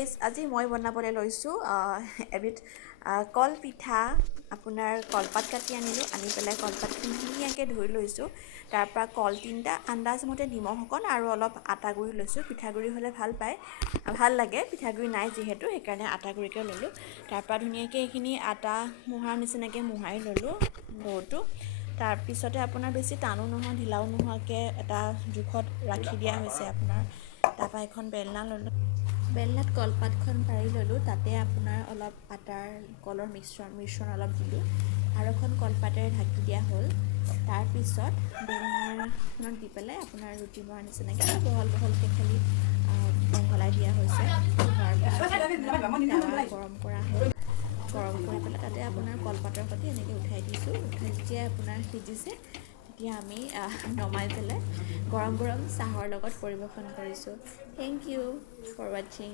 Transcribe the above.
Guys আজি মই বনাবলৈ লৈছোঁ এবিধ কল পিঠা। আপোনাৰ কলপাত কাটি আনিলোঁ, আনি পেলাই কলপাতখিনি ধুনীয়াকৈ ধুই লৈছোঁ। তাৰপৰা কল তিনিটা আন্দাজমতে নিমখ অকণ আৰু অলপ আটাগুৰি লৈছোঁ। পিঠাগুড়ি হ'লে ভাল লাগে, পিঠাগুড়ি নাই যিহেতু সেইকাৰণে আটাগুৰিকে ল'লোঁ। তাৰপৰা ধুনীয়াকৈ এইখিনি আটা মোহাৰ নিচিনাকৈ মোহাৰি ল'লোঁ ডোটো। তাৰপিছতে আপোনাৰ বেছি টানো নহয় ঢিলাও নোহোৱাকৈ এটা জোখত ৰাখি দিয়া হৈছে আপোনাৰ। তাৰপৰা এখন বেলনা ল'লোঁ, বেলনাত কলপাতখন পাৰি ল'লোঁ, তাতে আপোনাৰ অলপ আটাৰ কলৰ মিশ্ৰণ অলপ দিলোঁ আৰু এখন কলপাতেৰে ঢাকি দিয়া হ'ল। তাৰপিছত বেলনাখনত দি পেলাই আপোনাৰ ৰুটি মৰাৰ নিচিনাকৈ বহলকৈ খালি বহলাই দিয়া হৈছে। তাৰপিছত গৰম কৰা হ'ল, গৰম কৰি পেলাই তাতে আপোনাৰ কলপাতৰ সৈতে এনেকৈ উঠাই দিছোঁ। যেতিয়া আপোনাৰ সিজিছে তেতিয়া আমি নমাই পেলাই গৰম গৰম চাহৰ লগত পৰিৱেশন কৰিছোঁ। থেংক ইউ ফৰ ৱাচিং।